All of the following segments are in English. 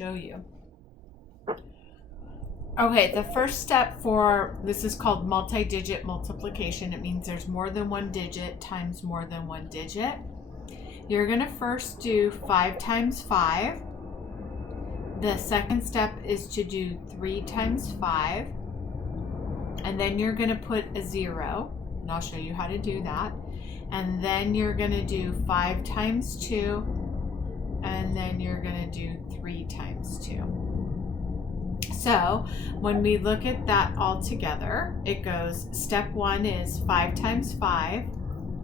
show you. Okay, the first step for this is called multi-digit multiplication. It means there's more than one digit times more than one digit. You're going to first do 5 times 5. The second step is to do 3 times 5. And then you're going to put a 0, and I'll show you how to do that. And then you're going to do 5 times 2, and then you're going to do 3 times 2. So when we look at that all together, it goes, step 1 is 5 times 5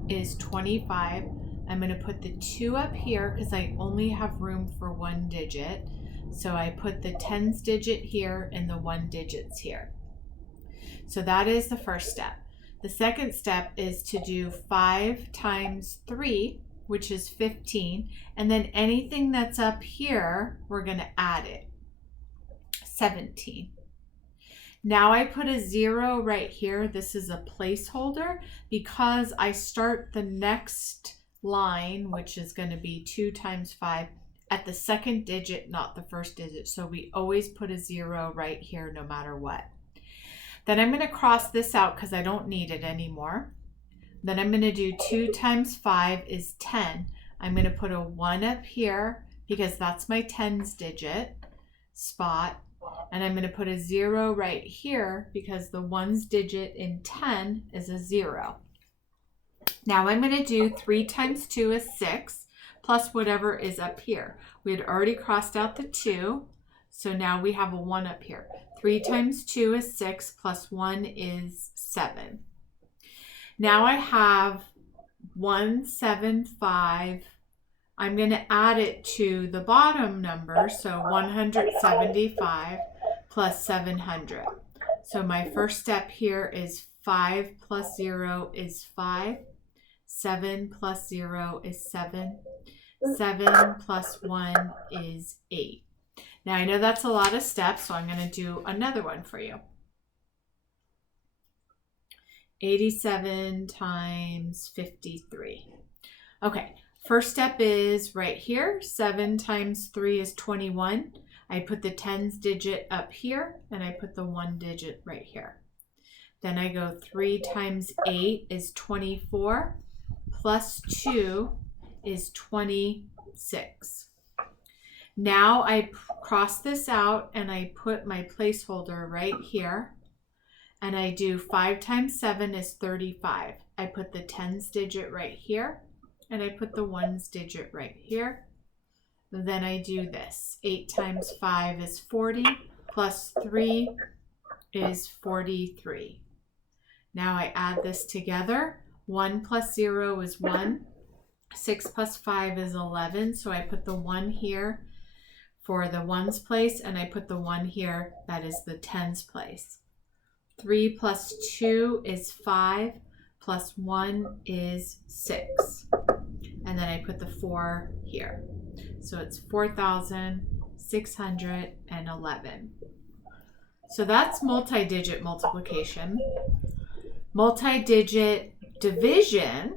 is 25. I'm going to put the 2 up here because I only have room for one digit. So I put the tens digit here and the 1 digits here. So that is the first step. The second step is to do 5 times 3, which is 15. And then anything that's up here, we're going to add it. 17. Now I put a 0 right here. This is a placeholder because I start the next line, which is going to be 2 times 5, at the second digit, not the first digit. So we always put a 0 right here no matter what. Then I'm going to cross this out because I don't need it anymore. Then I'm going to do 2 times 5 is 10. I'm going to put a 1 up here because that's my tens digit spot. And I'm going to put a 0 right here because the ones digit in 10 is a 0. Now I'm going to do 3 times 2 is 6 plus whatever is up here. We had already crossed out the 2, so now we have a 1 up here. 3 times 2 is 6 plus 1 is 7. Now I have 175. I'm going to add it to the bottom number, so 175 plus 700. So my first step here is 5 plus 0 is 5. 7 plus 0 is 7. 7 plus 1 is 8. Now I know that's a lot of steps, so I'm going to do another one for you. 87 times 53. Okay, first step is right here. 7 times 3 is 21. I put the tens digit up here, and I put the 1 digit right here. Then I go 3 times 8 is 24, plus 2 is 26. Now I cross this out and I put my placeholder right here, and I do 5 times 7 is 35. I put the tens digit right here, and I put the ones digit right here. Then I do this. 8 times 5 is 40, plus 3 is 43. Now I add this together. 1 plus 0 is 1. 6 plus 5 is 11, so I put the 1 here for the ones place, and I put the 1 here, that is the tens place. 3 plus 2 is 5, plus 1 is 6. And then I put the 4 here. So it's 4,611. So that's multi-digit multiplication. Multi-digit division,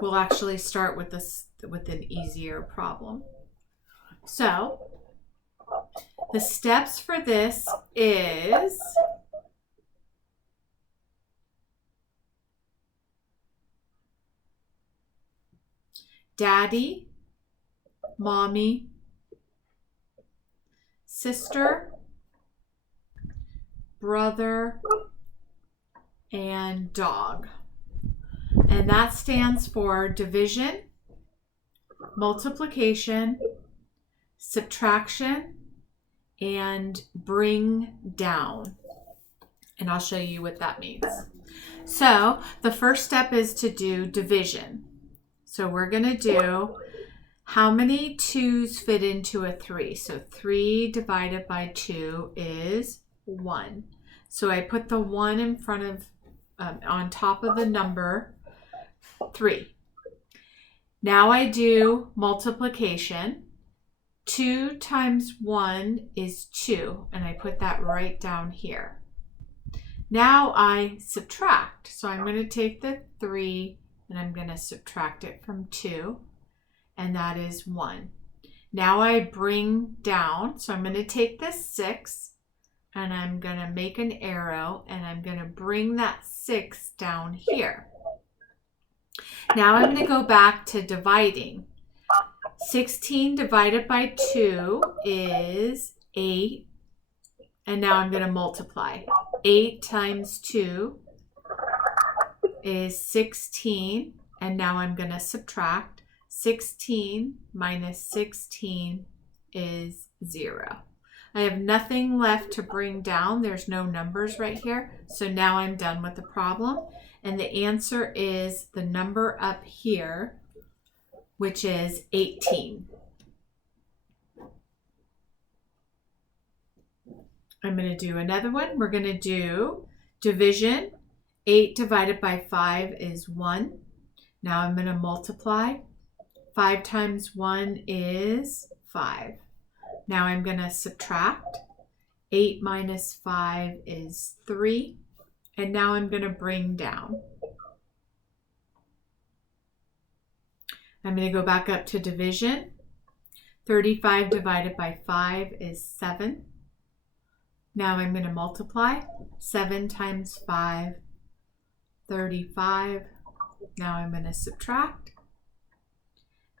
we'll actually start with an easier problem. So the steps for this is daddy, mommy, sister, brother, and dog. And that stands for division, multiplication, subtraction, and bring down. And I'll show you what that means. So the first step is to do division. So we're going to do how many 2's fit into a 3. So 3 divided by 2 is 1. So I put the 1 in front of, on top of the number 3. Now I do multiplication. 2 times 1 is 2, and I put that right down here. Now I subtract. So I'm going to take the 3 and I'm going to subtract it from 2, and that is 1. Now I bring down, so I'm going to take this 6 and I'm going to make an arrow and I'm going to bring that 6 down here. Now I'm going to go back to dividing. 16 divided by 2 is 8. And now I'm going to multiply. 8 times 2 is 16. And now I'm going to subtract. 16 minus 16 is 0. I have nothing left to bring down. There's no numbers right here. So now I'm done with the problem. And the answer is the number up here, which is 18. I'm going to do another one. We're going to do division. 8 divided by 5 is 1. Now I'm going to multiply. 5 times 1 is 5. Now I'm going to subtract. 8 minus 5 is 3. And now I'm going to bring down. I'm going to go back up to division. 35 divided by 5 is 7. Now I'm going to multiply. 7 times 5, 35. Now I'm going to subtract.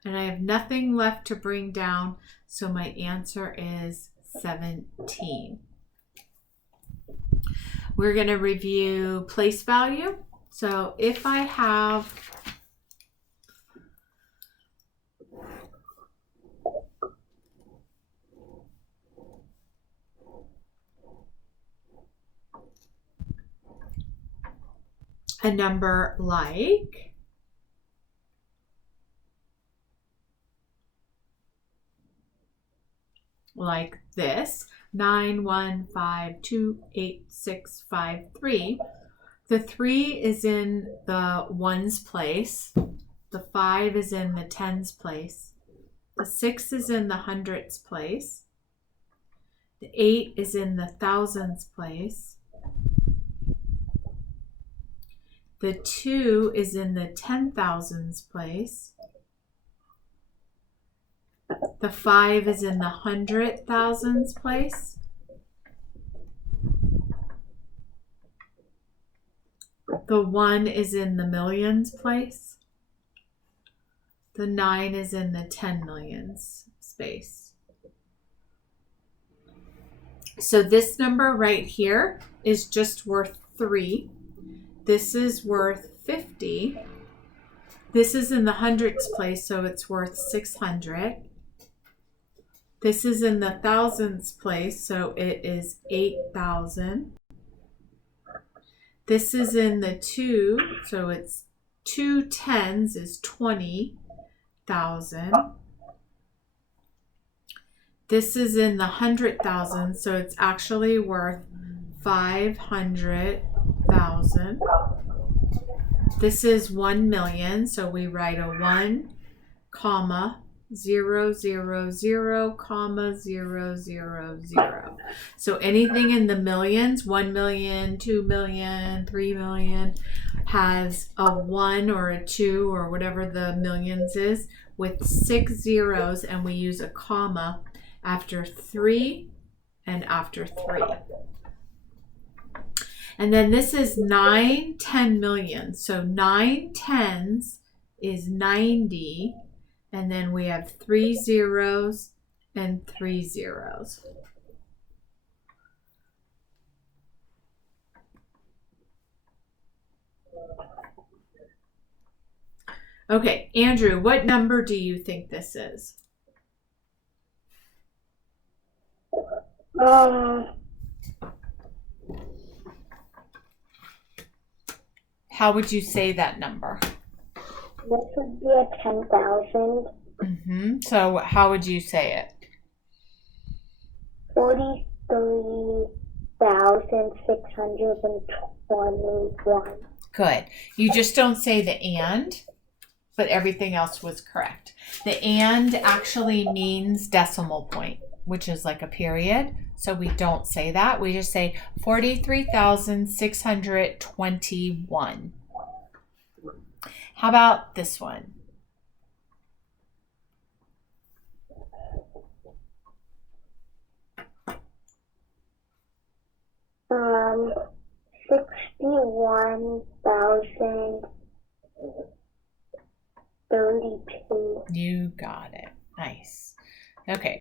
And I have nothing left to bring down, so my answer is 17. We're going to review place value. So if I have a number like this, 9152865 The 3 is in the ones place. The 5 is in the tens place. The 6 is in the hundreds place. The 8 is in the thousands place. The 2 is in the 10,000s place. The 5 is in the 100,000s place. The 1 is in the millions place. The 9 is in the 10 millions space. So this number right here is just worth 3. This is worth 50. This is in the hundreds place, so it's worth 600. This is in the thousands place, so it is 8,000. This is in the 2, so it's 2 tens is 20,000. This is in the 100,000, so it's actually worth 500,000. This is 1 million, so we write a 1, comma, 0, 0, 0, comma, 0, 0, 0. So anything in the millions, 1 million, 2 million, 3 million, has a 1 or a 2 or whatever the millions is with 6 zeros, and we use a comma after 3 and after 3. And then this is 9 10 million. So 9 tens is 90. And then we have 3 zeros and 3 zeros. Okay, Andrew, what number do you think this is? How would you say that number? This would be a 10,000. So how would you say it? 43,621. Good. You just don't say the and, but everything else was correct. The and actually means decimal point, which is like a period. So we don't say that. We just say 43,621. How about this one? 31,032. You got it. Nice. Okay.